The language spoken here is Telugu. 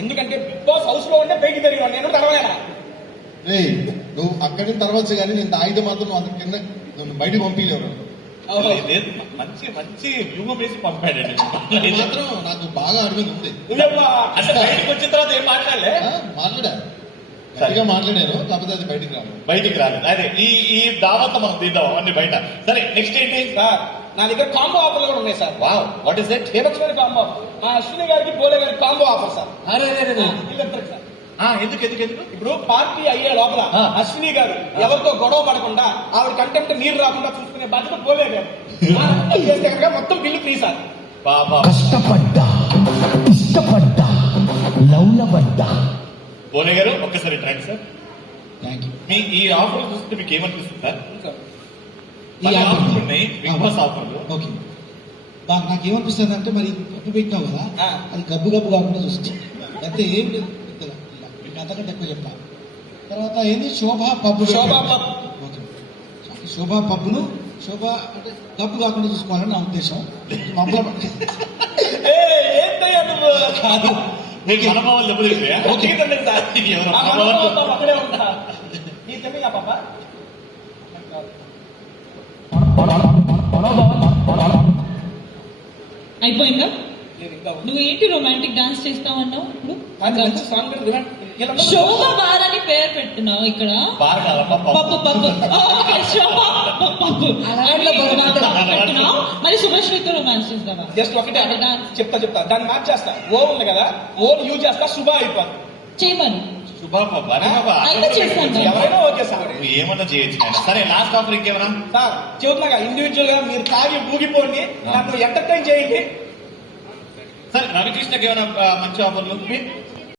ఎందుకంటే బిగ్ బాస్ హౌస్ లో ఉంటే బయటికి తిరిగి నేను తెరవలేనా? నువ్వు అక్కడి నుంచి తర్వాత కానీ నేను తాగితే మాత్రం నువ్వు అంత కింద నువ్వు బయటకు పంపించలేవు. లేదు, మంచి మంచి వ్యూహం వేసి పంపాడండి. అది మాత్రం నాకు బాగా అర్థం ఉంది. అంటే బయటకు వచ్చిన తర్వాత ఏం మాట్లాడలే? మాట్లాడాను, సరిగా మాట్లాడాను, కాకపోతే అది బయటికి రాలేదు. అదే ఈ దావత మనం తీద్దాం అవన్నీ బయట. సరే, నెక్స్ట్ ఏంటి సార్? నా దగ్గర కాంబో ఆఫర్లు కూడా ఉన్నాయి sir. Wow, what is that? హేమక్షణి కాంబో ఆఫర్. మా అశ్విని గారికి బోలే గారికి కాంబో ఆఫర్ సార్. ఇద్దరికి సార్. ఎందుకు ఇప్పుడు పార్టీ అయ్యే లోపల అశ్విని గారు ఎవరితో గొడవ పడకుండా ఆవిడ కంటెంట్ నీరు రాకుండా చూసుకునే బాధ్యత బోలే గారు చేస్తే కనుక మొత్తం బిల్లు ఫ్రీ సార్. కష్టపడ్డా, ఇష్టపడ్డా, లవ్లబడ్డా. బోలే గారు ఒక్కసారి థ్యాంక్స్ సార్. Thank you. మీ ఈ ఆఫర్ చూస్తే మీకు ఏమనిపిస్తుంది సార్? ఈ ఆఫర్లు ఉన్నాయి, బిగ్ బాస్ ఆఫర్లు. ఓకే, నాకేమనిపిస్తుంది అంటే మరి గబ్బు పెట్టావు కదా, అది గబ్బు కాకుండా చూసుకో. అయితే ఏం లేదు, అంతకంటే ఎక్కువ చెప్తా. తర్వాత ఏంది శోభా పబ్బు. ఓకే, శోభా పబ్బును శోభ అంటే గబ్బు కాకుండా చూసుకోవాలని నా ఉద్దేశం. కాదు, మీకు అనుభవాలు దెబ్బతింటాయా? అక్కడే ఉంటా. ఈ తెమ్మిగా పాప అయిపోయిందా? నువ్వు ఏంటి రొమాంటిక్ డాన్స్ చేస్తావన్నావు? ఇప్పుడు శోభ బార్ అని పేరు పెట్టున్నావు ఇక్కడ. పప్పు పప్పు పెట్టున్నావు. మరి సుభశ్రీతో రొమాన్స్ చేస్తావా? జస్ట్ ఒకటే చెప్తా దాన్ని మార్చేస్తా. ఓ ఉంది కదా, ఓ యూజ్ చేస్తా, శుభ అయిపోతుంది. చేయమని ఎవరైనా ఓకే సార్, ఏమన్నా చేయొచ్చు. సరే, లాస్ట్ ఆఫర్ ఇంకేమన్నా సార్? చెబుతున్నా ఇండివిజువల్ గా మీరు తాగి ఊగిపోండి, నన్ను ఎంటర్టైన్ చేయండి. సరే, రవికృష్ణకి ఏమైనా మంచి ఆఫర్లు?